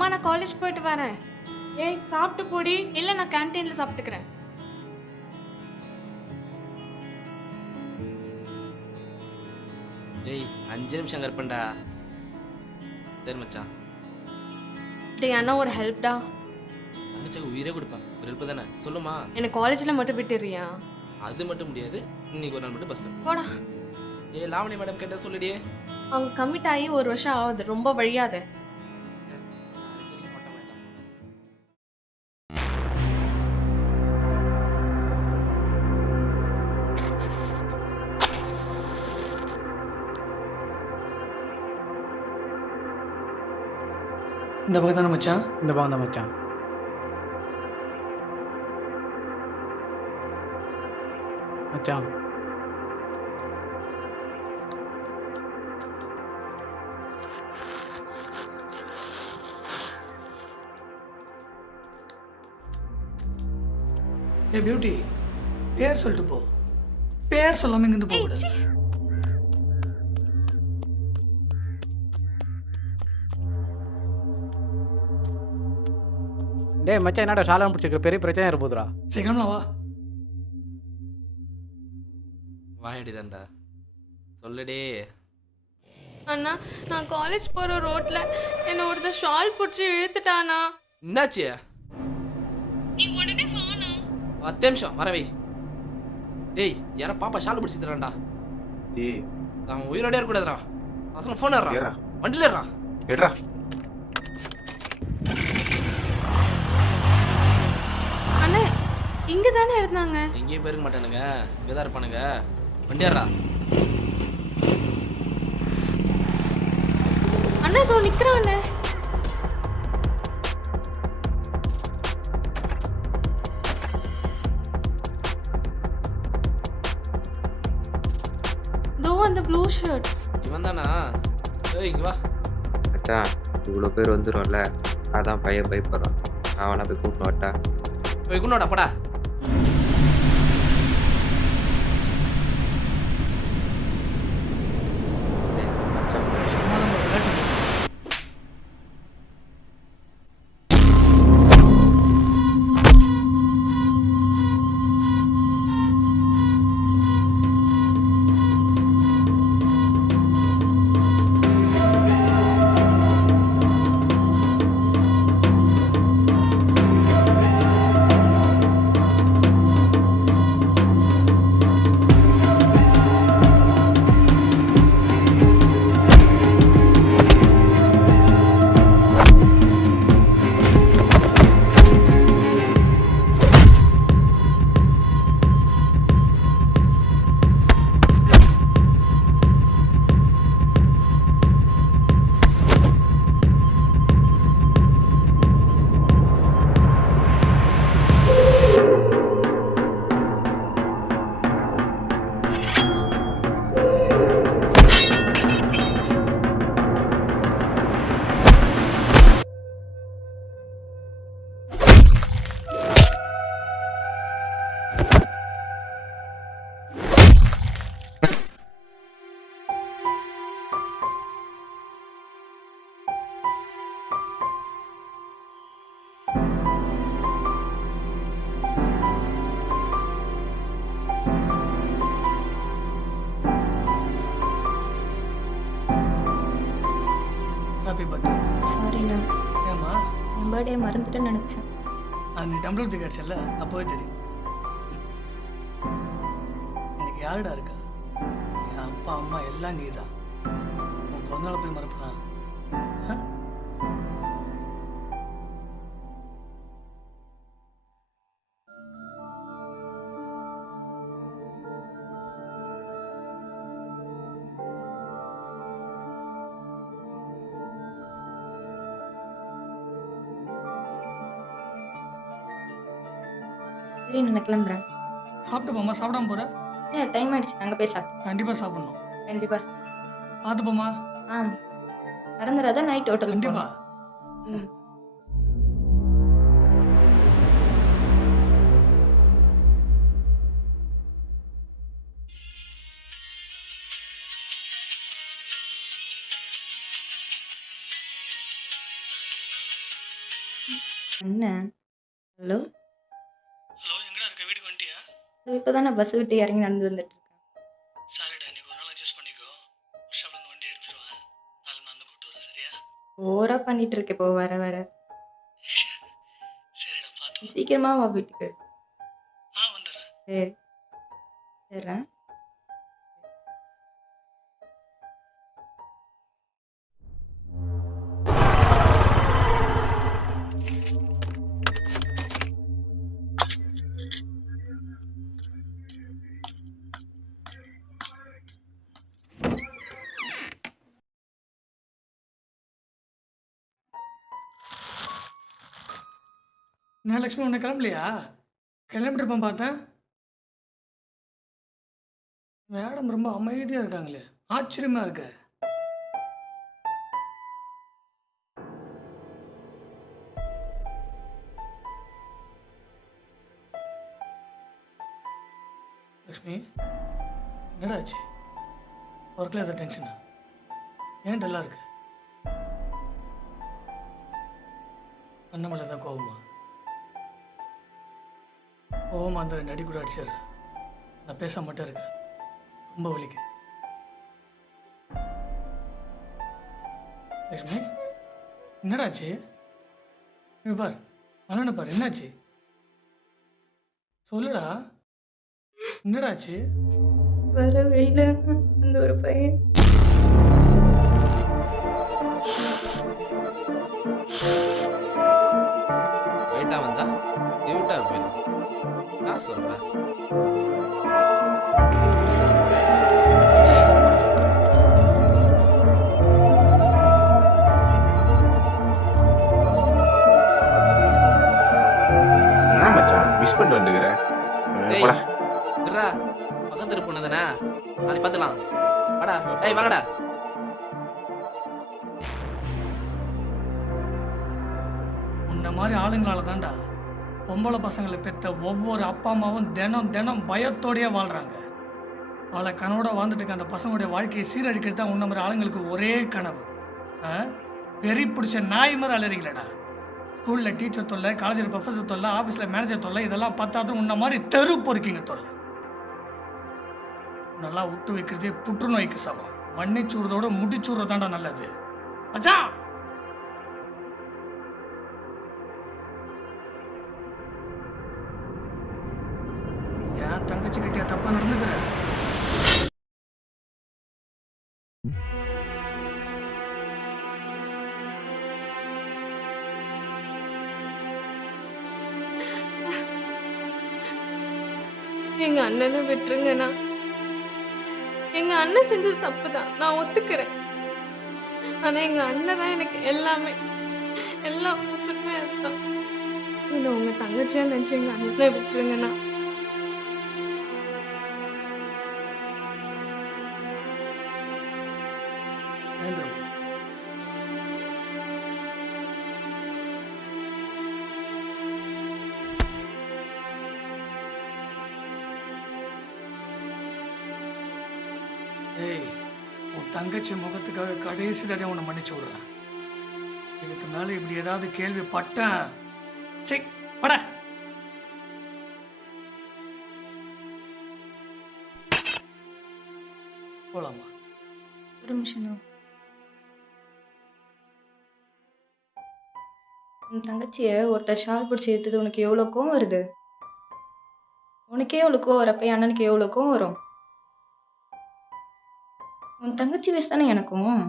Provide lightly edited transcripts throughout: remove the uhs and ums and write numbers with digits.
அம்மா நான் காலேஜ் போயிட்டு வரேன். ஏய் சாப்பிட்டு போடி. இல்ல நான் கேண்டீன்ல சாப்பிட்டுக்கிறேன். ஏய் 5 நிமிஷம் கற்பண்டா. சரி மச்சான். டேய் அண்ணா ஒரு ஹெல்ப்டா. தங்கச்சிக்கு உயிரே கொடுப்பேன். ஒரு ஹெல்ப் தானே சொல்லுமா. எனக்கு காலேஜ்ல மட்டும் விட்டுறியா? அது மட்டும் முடியாது. இன்னைக்கு ஒரு நாள் மட்டும் பஸ்ல போடா. ஏய் லாவணி மேடம் கேட்ட சொல்லிடியே. அவங்க கமிட் ஆகி 1 வருஷம் ஆகுது. ரொம்ப வழியாத. இந்த பக்கம் தானே மச்சான்? இந்த பக்கம் தான் மச்சான். மச்சான் ஏ பியூட்டி, பேர் சொல்லிட்டு போ. பேர் சொல்லாம இங்கிருந்து போக கூடாது. டேய் மச்சான், என்னடா சாலம் பிடிச்சிருக்க? பெரிய பிரச்சனை இருப்போதுரா. சீக்கிரம்லாம் வா. வாயடிதான்டா சொல்லுடே. அண்ணா நான் காலேஜ் போற ரோட்ல என்ன ஒருத்தர் ஷால் பிடிச்சி இழுத்துட்டானா. என்னாச்சு? நீ உடனே வாண்ணா. 10 நிமிஷம் வரவை. டேய் யார பாப்பா ஷால் பிடிச்சி தரான்டா. டேய் அவன் உயிரோடே இருக்க கூடாதுடா. அசல ஃபோன் ஏறா. வண்டில ஏறா. ஏறா. அண்ணா இங்க தானே இருந்தாங்க. எங்கேயும் போயிருக்க மாட்டானுங்க. இங்கே தான் இருப்பானுங்க. வண்டி ஏறா. அண்ணா இதோ நிக்கிறானே. தோ அந்த ப்ளூ ஷர்ட். இவன் தானா? ஏய் இங்க வா. மச்சான் இவ்வளோ பேர் வந்துடும்ல, அதான் பையன் பயப்படுறான். நான் வேணா போய் கூப்பிட்டு வாட்டா. போய் குன்னோடா போடா. மச்சான் சும்மா நம்ம விளையாட்டு. Happy birthday. சாரிண்ணா, ஏம்மா? என் பர்த்டே மறந்துட்டேன்னு நினச்சேன். அது நீ டம்ளர் தூக்கி அடிச்சல, அப்போவே தெரியும். எனக்கு யாருடா இருக்கா? என் அப்பா அம்மா எல்லாம் நீதான். உன் பிறந்தநாளை போய் மறப்பனா? சரி நான் கிளம்புறேன். சாப்பிட்டு போமா. சாப்பிடாம போற? ஏன் டைம் ஆயிடுச்சு, நாங்கள் போய் சாப்பிட்டோம். கண்டிப்பா சாப்பிடணும். கண்டிப்பாக. பார்த்து போமா. ஆ மறந்துடாத, நைட் ஹோட்டலுக்கு கண்டிப்பா. ம். அண்ணன் ஹலோ ஹலோ எங்கடா இருக்க? வீட்டுக்கு வந்துட்டியா? இப்போ தானே பஸ் விட்டு இறங்கி நடந்து வந்துட்டு இருக்கேன். சாரிடா, இன்னைக்கு ஒரு நாள் அட்ஜஸ்ட் பண்ணிக்கோ. ஒர்க் ஷாப்ல இருந்து வண்டி எடுத்துருவேன். நாளைக்கு நான் கூப்பிட்டு வரேன், சரியா? ஓவரா பண்ணிட்டு இருக்கேன் இப்போ வர வர. சரிடா, பார்த்து. சீக்கிரமா வா வீட்டுக்கு. வந்துடுறேன். சரி சரிறேன். நான் லக்ஷ்மி உன்னை கிளம்பலையா? கிளம்பிட்டுருப்பேன் பார்த்தேன். மேடம் ரொம்ப அமைதியாக இருக்காங்களே, ஆச்சரியமா இருக்கு. லக்ஷ்மி, என்னடாச்சு? ஒர்க்கில் ஏதாவது டென்ஷனா? ஏன் டல்லாக இருக்கு? அண்ணாமலை தான் கோவமா? கோவமா அந்த 2 அடி கூட அடிச்சிடுறேன். நான் பேச மட்டும் இருக்கேன். ரொம்ப வலிக்குது. லக்ஷ்மி, என்னடாச்சு? இங்க பார், அண்ணனை பாரு, என்னாச்சு? சொல்லுடா, என்னடாச்சு? வர வழியில அந்த ஒரு பையன் வெயிட்டா வந்தா கியூட்டா போயிடும். நான் சொல்றேன். என்ன மச்சான் மிஸ் பண்ணிட்டு வந்துக்கிறேன். டேய், இருடா. பக்கத்து இரு பொண்ணு தானே, நாளைக்கு பார்த்துக்கலாம். வாடா. ஏய் வாங்கடா. உன்ன மாதிரி ஆளுங்களால தான்டா பொம்பளை பசங்களை பெற்ற ஒவ்வொரு அப்பா அம்மாவும் தினம் தினம் பயத்தோடயே வாழ்கிறாங்க. பல கனவோட வாழ்ந்துட்டு இருக்க அந்த பசங்களுடைய வாழ்க்கையை சீரழிக்கிறது தான் உன்ன மாதிரி ஆளுங்களுக்கு ஒரே கனவு. வெறி பிடிச்ச நாய் மாதிரி அலறிங்களடா. ஸ்கூலில் டீச்சர் தொல்லை, காலேஜில் ப்ரொஃபஸர் தொல்லை, ஆஃபீஸில் மேனேஜர் தொல்லை, இதெல்லாம் பார்த்தாது உன்ன மாதிரி தெரு பொறுக்கிங்க தொல்லை. நல்லா விட்டு வைக்கிறதே புற்றுநோய்க்கு சமம். மன்னிச்சுடுறதோட முடிச்சுடுறதாண்டா நல்லது. அச்சா, ஏன் தங்கச்சி கிட்டே தப்பா நடந்துக்கிற? எங்க அண்ணனை விட்டுருங்கண்ணா. எங்க அண்ணன் செஞ்சது தப்பு தான், நான் ஒத்துக்கிறேன். ஆனா எங்க அண்ணன் தான் எனக்கு எல்லாமே, எல்லாம் உசுருமே அதுதான். என்ன உங்க தங்கச்சியா நினைச்சு எங்க அண்ணனை விட்டுருங்கண்ணா. ஏய், உன் தங்கச்சி முகத்துக்காக கடைசி தடவை உன்னை மன்னிச்சு விடுறேன். இதுக்கு மேல இப்படி ஏதாவது கேள்வி பட்டேன், சரி பட. போலாமா? ஒரு நிமிஷம். உன் தங்கச்சியை ஒருத்தர் ஷால் பிடிச்சி எடுத்தது உனக்கு எவ்வளோ கோவம் வருது? உனக்கே எவ்வளோ கோவம் வரப்ப அண்ணனுக்கு எவ்வளோ கோவம் வரும்? உன் தங்கச்சி வயசு தானே எனக்கும்.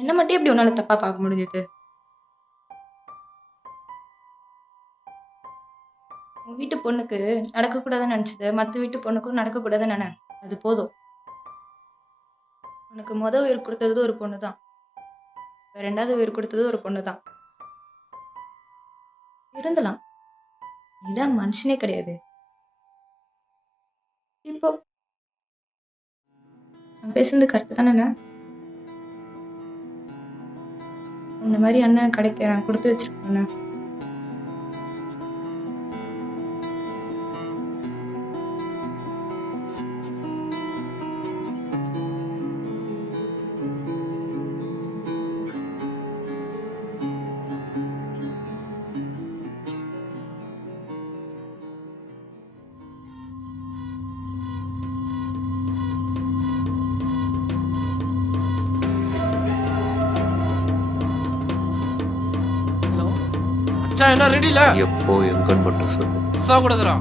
என்ன மட்டும் எப்படி உன்னால தப்பா பார்க்க முடிஞ்சது? உன் வீட்டு பொண்ணுக்கு நடக்கக்கூடாதுன்னு நினச்சது மற்ற வீட்டு பொண்ணுக்கும் நடக்கக்கூடாதுன்னு நினை. அது போதும். உனக்கு உயிர் கொடுத்தது ஒரு பொண்ணு தான், 2வது உயிர் கொடுத்தது ஒரு பொண்ணு தான். இருந்தலாம், நீதான் மனுஷனே கிடையாது. இப்போ நான் பேசுறது கரெக்டு தானே? இந்த மாதிரி அண்ணன் கிடைக்க நான் கொடுத்து வச்சிருக்கேன். மச்சான் என்ன ரெடி இல்ல எப்போ எங்கன்னு மட்டும் சொல்லு. மிஸ் ஆகக்கூடாதுடா